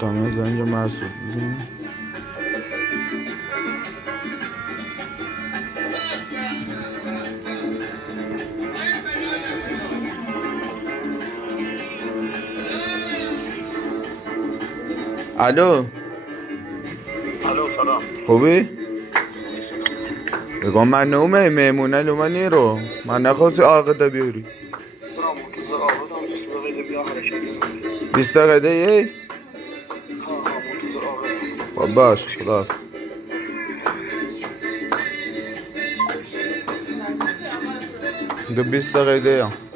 تمام زنگ مسعود بزن. الو سلام. خوبی؟ بگم من نومه میمونه لومنی رو من نخواستی آقا بیاری 20 دقیقه ای؟ خب باش خدا دو 20 دقیقه ای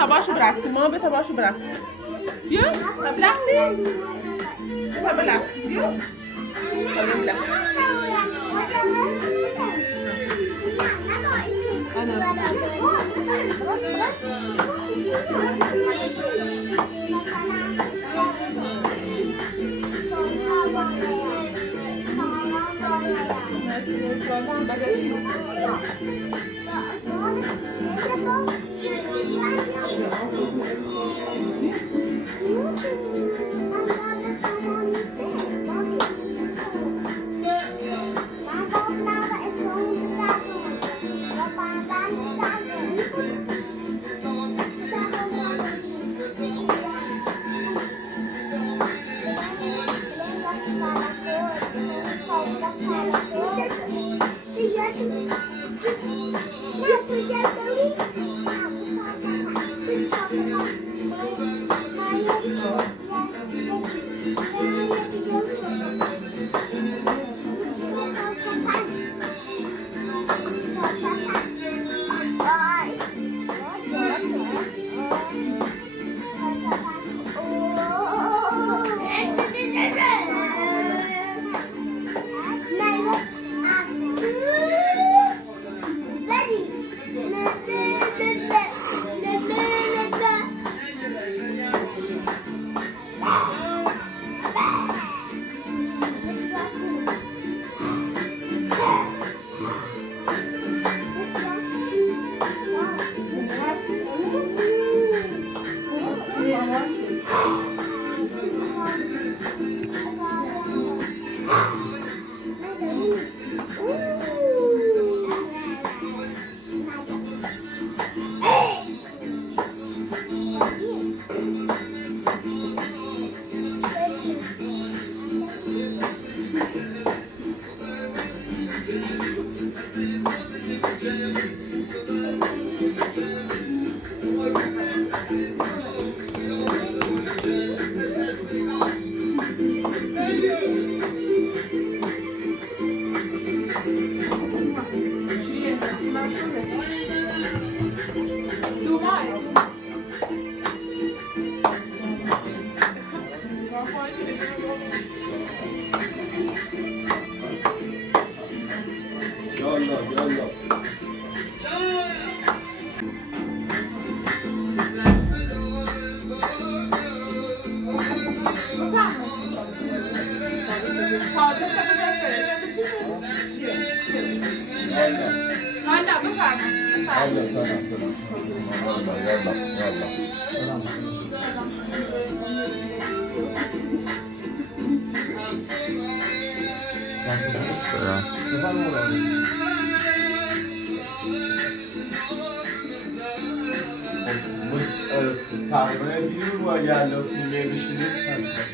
بتا باشو برقصی ماما بتا باشو برقصی بیا تا برقصی تا برقصی بیا تا برقصی تقریبا دیرو با یلا فیلمه بشینید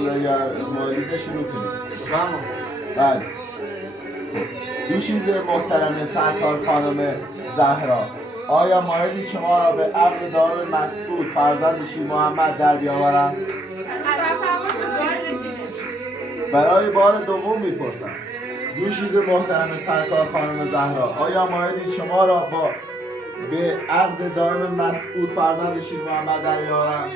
محصول یا مورد شروع کنیم. بله. دوشیزه محترم سرکار خانم زهرا، آیا مایلید شما را به عقد دائم مسعود فرزند شیر محمد در بیاورم؟ برای بار دوم میپرسم. دوشیزه محترم سرکار خانم زهرا، آیا مایلید شما را به عقد دائم مسعود فرزند شیر محمد در بیاورم؟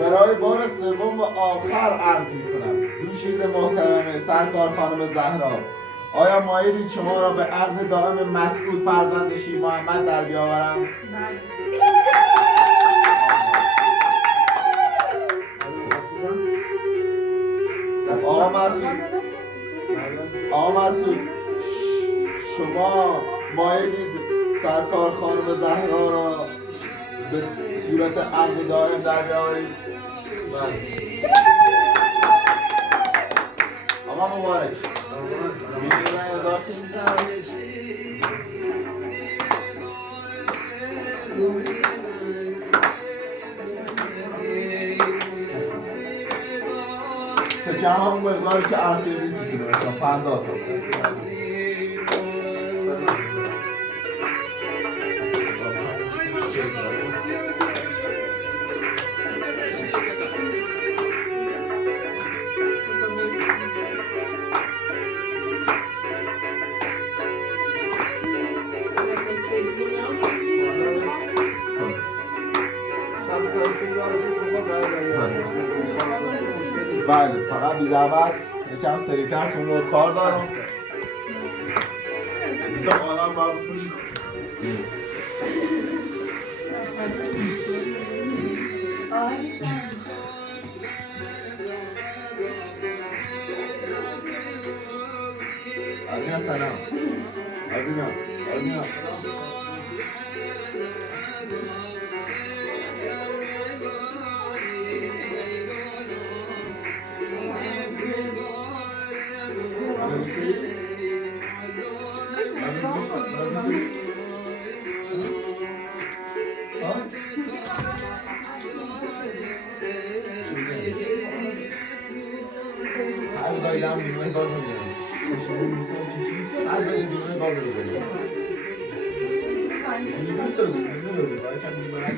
برای بار سوم و آخر عرض میکنم. دوشیزه محترم سرکار خانم زهرا، آیا مایلید شما را به عقد دائم مسعود فرزند شیر محمد در بیاورم؟ آقا مسعود شما مایلید سرکار خانم زهرا را به صورت عقد دائم در بیاورید؟ آقا مبارک میدونی من اضافه سکه همون مقداری که ارچه ستونه بشم 50 تا بله فقط بی زحمت یکم سریع‌تر چون رو کار دارم تا آنم باید بفروشی آدینا سلام آدینا هر دایدم بیمه باز رو بگیم نشونه نیستم چیزی هر دایدم بیمه باز رو بگیم نیست رو بگیم باید کم بیمه رو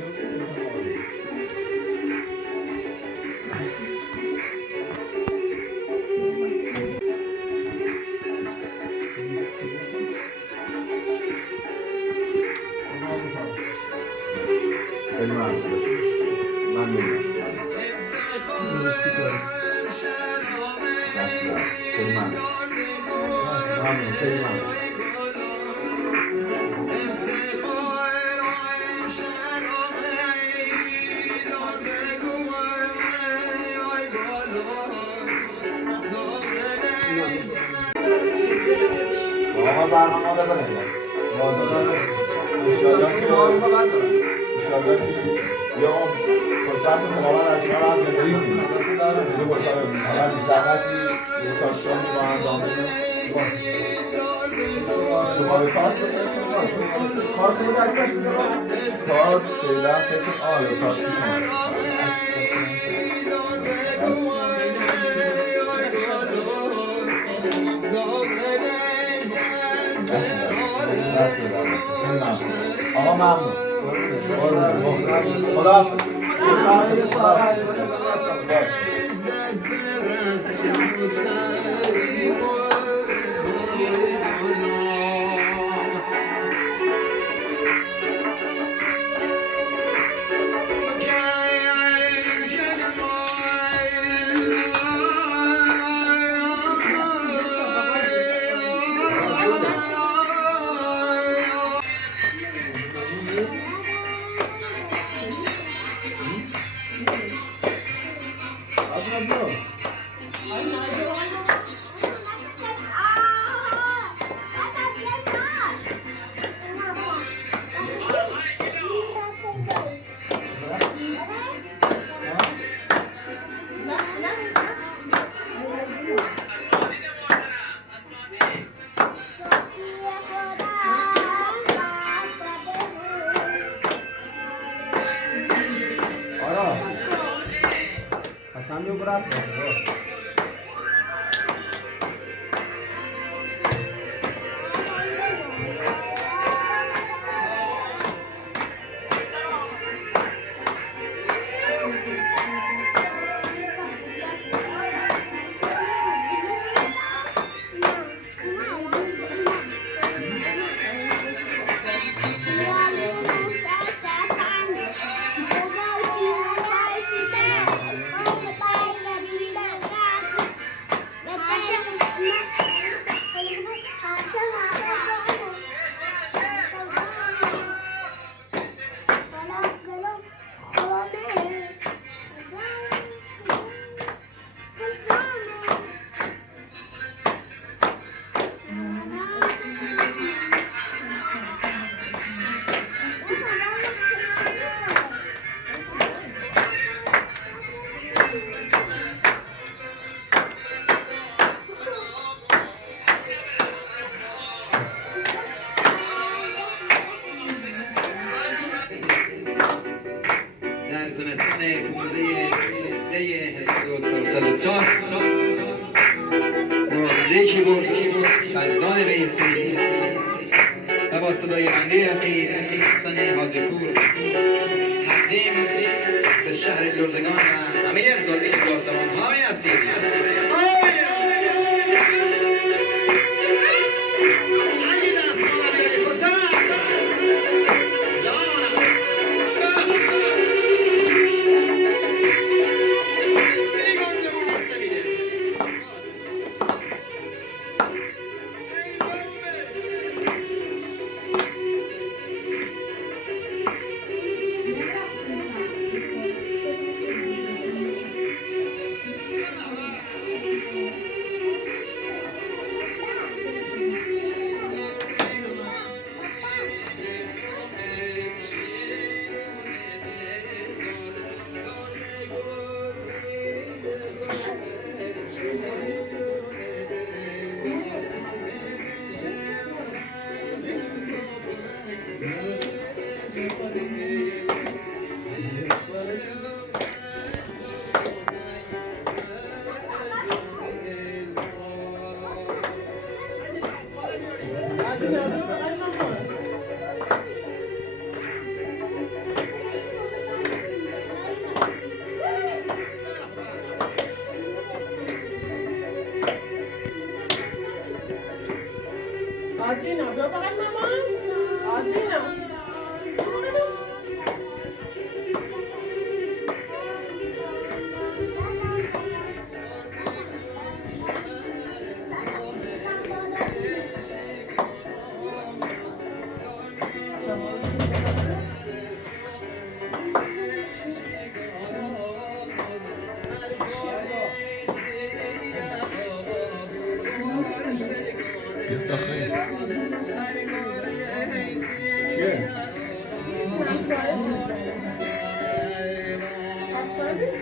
آقا برنامه ها ببنیم انشاءالله که یا خوشبخت و سلامت از شما هم زندگی کنیم خیلی خوشبخت اول زحمتی ساکشان که با هم دامنیم شماره کارت بفرستیم کارت رو عکسش میدونم کارت فعلا فکر آره کارت که شما آقا ممنون خدا حافظ فرزان رئیسی و با صدای بنده رفیق حسن حاجی پور تقدیم به شهر لردگان و همه ارزالی با زمانهای اصیل. آدرینا بیا فقط مامان. آدرینا بیا داخل. چیه؟ همسایه همسایه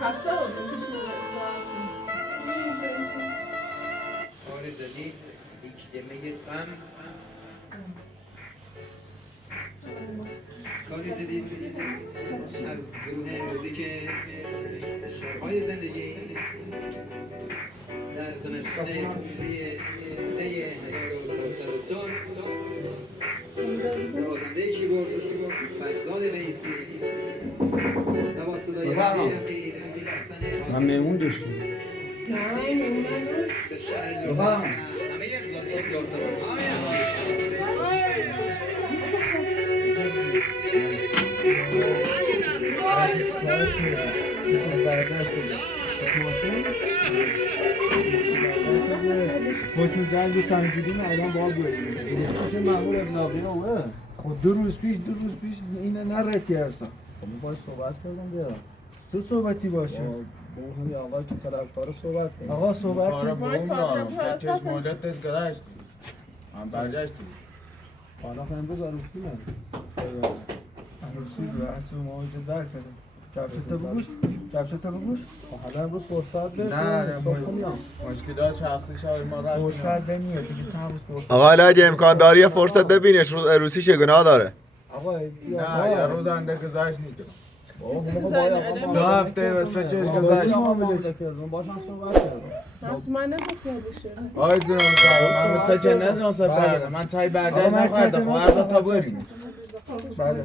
خسته بودم بشین استراحت کنم. کار جدید یک دمه غم کار جدید از گروه موزیک شب‌های زندگی در زمستان روزی ده 1304 نوازنده کیبورد فرزاد رئیسی و با صدای حقیر من میمون داشتم نه نمونه به شهر لرزگان همه ارزاقی لرزگان‌های خودتون زنگ سنگیدین الان باید بریم چه معمول ابلاغی اوه خود دو روز پیش اینه نرتی هستم خب باید صحبت کردم بیا چه صحبتی باشه؟ با همین آقا که طرفدار صحبت کنیم آقا صحبت کارا کنیم بوم دارم چه چشم مدتت گذشت من برگشتی حالا امروز عروسی من عروسی رو عروسی ما اینجا در کردیم کفشت بگوش حالا امروز فرصت به نه صبح میام مشکلات شخصی شاید ما رفتیم فرصت بمیاد دیگه چند روز فرصت آقا اگه امکان داری یه فرصت ببینش روز عروسی چه گناه داره آقا نه یه روز انده گذشت نیدم زنه دو هفته و چه چش گذشت باشن صحبت کردم راست من نگفته بشه آی جون من چه چه نزدم سر من چای برده نخوردم فردا تا بریم بله